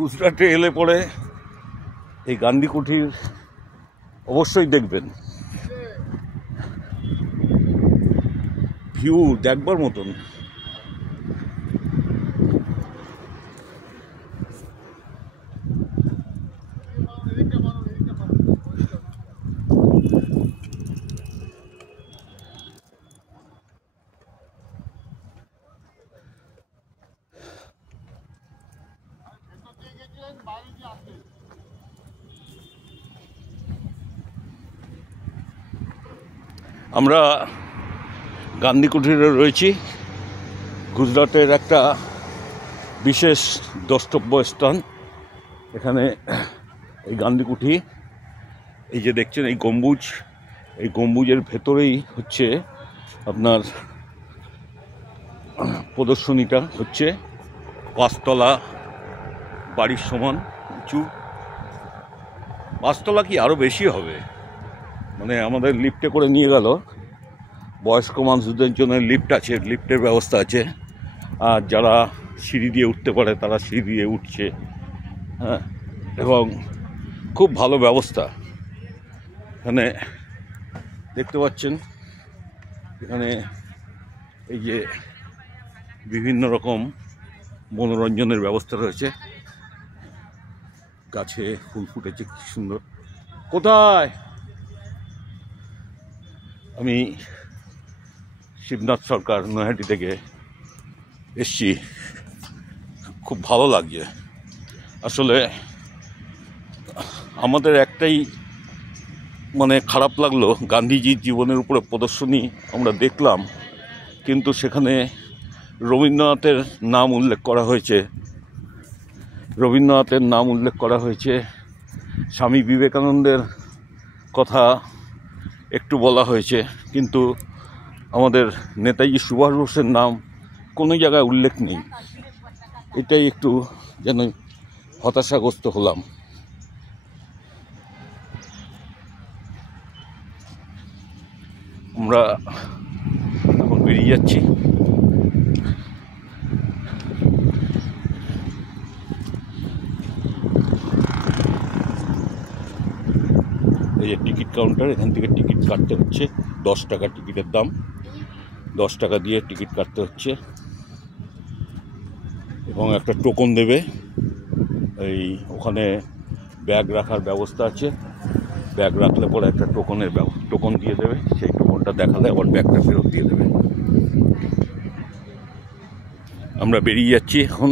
গুজরাটে এলে পরে এই গান্ধী কুঠির অবশ্যই দেখবেন। ভিউ দেখবার মতন। আমরা গান্ধী কুঠিরে রয়েছি, গুজরাটের একটা বিশেষ দ্রষ্টব্য স্থান। এখানে এই গান্ধী কুঠি, এই যে দেখছেন এই গম্বুজ, এই গম্বুজের ভেতরেই হচ্ছে আপনার প্রদর্শনীটা হচ্ছে। 5 তলা বাড়ির সমান উঁচু, 5 তলা কি আরও বেশি হবে। মানে আমাদের লিফটে করে নিয়ে গেল, বয়স্ক মানুষদের জন্য লিফট আছে, লিফটের ব্যবস্থা আছে। আর যারা সিঁড়ি দিয়ে উঠতে পারে তারা সিঁড়ি দিয়ে উঠছে। হ্যাঁ, এবং খুব ভালো ব্যবস্থা। এখানে দেখতে পাচ্ছেন, এখানে এই যে বিভিন্ন রকম মনোরঞ্জনের ব্যবস্থা রয়েছে। গাছে ফুল ফুটেছে, কি সুন্দর। কোথায়? আমি শিবনাথ সরকার, নৈহাটি থেকে এসছি। খুব ভালো লাগছে। আসলে আমাদের একটাই মানে খারাপ লাগলো, গান্ধীজির জীবনের উপরে প্রদর্শনী আমরা দেখলাম, কিন্তু সেখানে রবীন্দ্রনাথের নাম উল্লেখ করা হয়েছে, রবীন্দ্রনাথের নাম উল্লেখ করা হয়েছে, স্বামী বিবেকানন্দের কথা একটু বলা হয়েছে, কিন্তু আমাদের নেতাজি সুভাষ বোসের নাম কোনো জায়গায় উল্লেখ নেই। এটাই একটু যেন হতাশাগ্রস্ত হলাম। আমরা এখন বেরিয়ে যাচ্ছি। এই যে টিকিট কাউন্টার, এখান থেকে টিকিট কাটতে হচ্ছে। 10 টাকা টিকিটের দাম, 10 টাকা দিয়ে টিকিট কাটতে হচ্ছে এবং একটা টোকন দেবে। এই ওখানে ব্যাগ রাখার ব্যবস্থা আছে, ব্যাগ রাখলে পরে একটা টোকন দিয়ে দেবে। সেই টোকনটা দেখালে আবার ব্যাগটা ফেরত দিয়ে দেবে। আমরা বেরিয়ে যাচ্ছি এখন।